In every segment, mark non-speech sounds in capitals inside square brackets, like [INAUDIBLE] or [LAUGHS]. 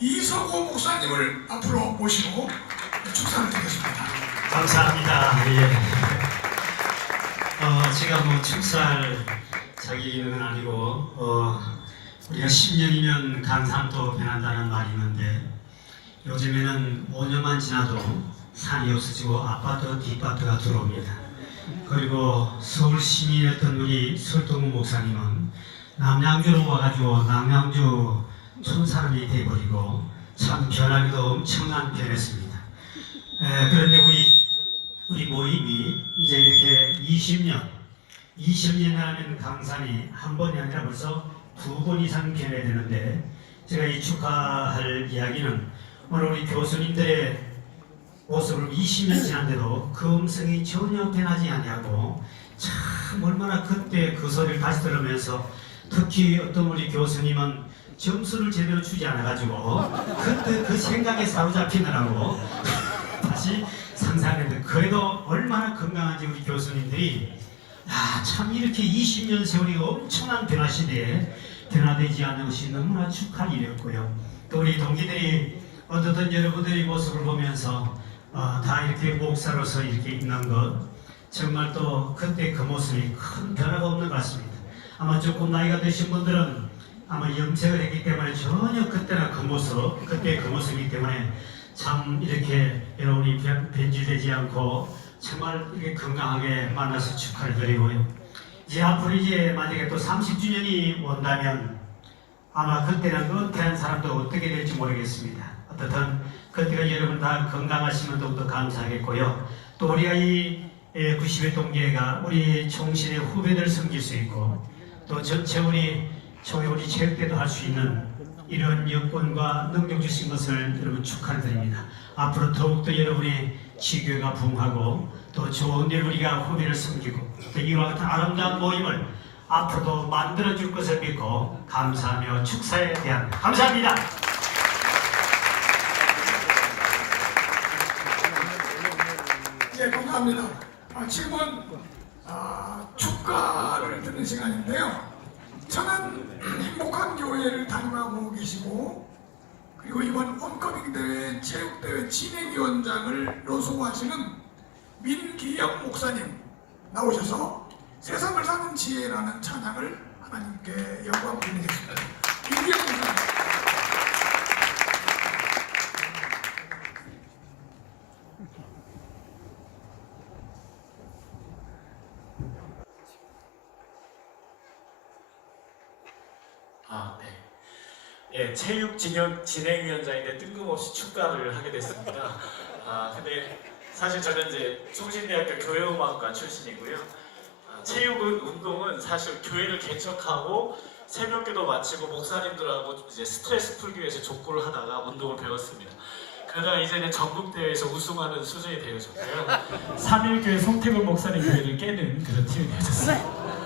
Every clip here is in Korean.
이서구 목사님을 앞으로 모시고 축사를 드리겠습니다. 감사합니다. 예. 어, 제가 뭐 축사할 자기는 아니고 어, 우리가 10년이면 간 사람도 변한다는 말이 있는데 요즘에는 5년만 지나도 산이 없어지고 아파트 뒷바트가 들어옵니다. 그리고 서울 시민이었던 우리 설동우 목사님은 남양주로 와가지고 남양주 촌 사람이 돼버리고 참 변하기도 엄청난 변했습니다. 에, 그런데 우리 우리 모임이 이제 이렇게 20년, 20년이라는 강산이 한 번이 아니라 벌써 두 번 이상 변해되는데 제가 이 축하할 이야기는 오늘 우리 교수님들의 모습을 20년 지난데도 그 음성이 전혀 변하지 아니하고 참 얼마나 그때 그 소리를 다시 들으면서 특히 어떤 우리 교수님은 점수를 제대로 주지 않아가지고 그때 그 생각에 사로잡히느라고 [LAUGHS] 다시 상상했는데 그래도 얼마나 건강한지 우리 교수님들이 야, 참 이렇게 20년 세월이 엄청난 변화 시대에 변화되지 않는 것이 너무나 축할 일이었고요. 또 우리 동기들이 어떻든 여러분들의 모습을 보면서 어, 다 이렇게 목사로서 이렇게 있는 것 정말 또 그때 그 모습이 큰 변화가 없는 것 같습니다. 아마 조금 나이가 드신 분들은 아마 염색을 했기 때문에 전혀 그때나 그 모습, 그때 그 모습이기 때문에 참 이렇게 여러분이 변- 변질되지 않고 정말 이렇게 건강하게 만나서 축하를 드리고요. 이제 앞으로 이제 만약에 또 30주년이 온다면 아마 그때는 은퇴한 사람도 어떻게 될지 모르겠습니다. 어떻든 그때가 여러분 다 건강하시면 더욱더 감사하겠고요. 또 우리가 이 90회 동계가 우리 총신의 후배들 섬길 수 있고 또 전체 우리 총회 우리 체육대도 할 수 있는 이런 여건과 능력 주신 것을 여러분 축하를 드립니다. 앞으로 더욱더 여러분의 지교가 부흥하고 또 좋은 일 우리가 후배를 섬기고 또 이와 같은 아름다운 모임을 앞으로도 만들어줄 것을 믿고 감사하며 축사에 대한 감사합니다. 예, 감사합니다. 아, 지금은 아, 축가를 듣는 시간인데요. 저는 행복한 교회를 담임하고 계시고 그리고 이번 원커밍대회 체육대회 진행위원장을 수고하시는 민기영 목사님 나오셔서 세상을 사는 지혜라는 찬양을 하나님께 영광 드리겠습니다. 민기영 목사님. 예, 체육 진영 진행위원장인데 뜬금없이 축가를 하게 됐습니다. 아, 근데 사실 저는 이제 송신대학교 교회음악과 출신이고요. 아, 체육은 운동은 사실 교회를 개척하고 새벽기도 마치고 목사님들하고 이제 스트레스 풀기 위해서 족구를 하다가 운동을 배웠습니다. 그러다가 이제는 전국 대회에서 우승하는 수준이 되어졌고요. 3일교회 송태근 목사님 교회를 깨는 그런 팀이 되어졌어요.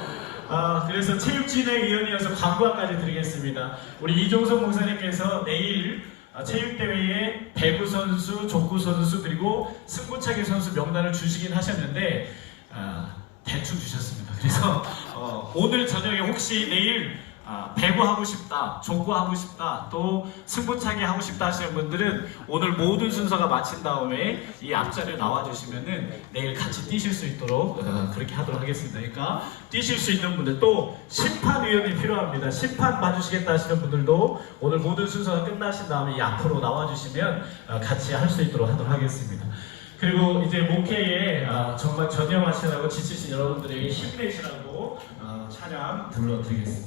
아, 그래서 체육진흥위원이어서 광고까지 드리겠습니다. 우리 이종석 목사님께서 내일 아, 체육대회에 배구 선수, 족구 선수 그리고 승부차기 선수 명단을 주시긴 하셨는데 아, 대충 주셨습니다. 그래서 어, 오늘 저녁에 혹시 내일 아, 배구 하고 싶다, 족구 하고 싶다, 또 승부차기 하고 싶다 하시는 분들은 오늘 모든 순서가 마친 다음에 이 앞자리에 나와주시면은 내일 같이 뛰실 수 있도록 어, 그렇게 하도록 하겠습니다. 그러니까 뛰실 수 있는 분들 또 심판위원이 필요합니다. 심판 봐주시겠다 하시는 분들도 오늘 모든 순서가 끝나신 다음에 이 앞으로 나와주시면 어, 같이 할 수 있도록 하도록 하겠습니다. 그리고 이제 목회에 아, 정말 전념하시라고 지치신 여러분들에게 힘내시라고 어, 찬양 불러드리겠습니다.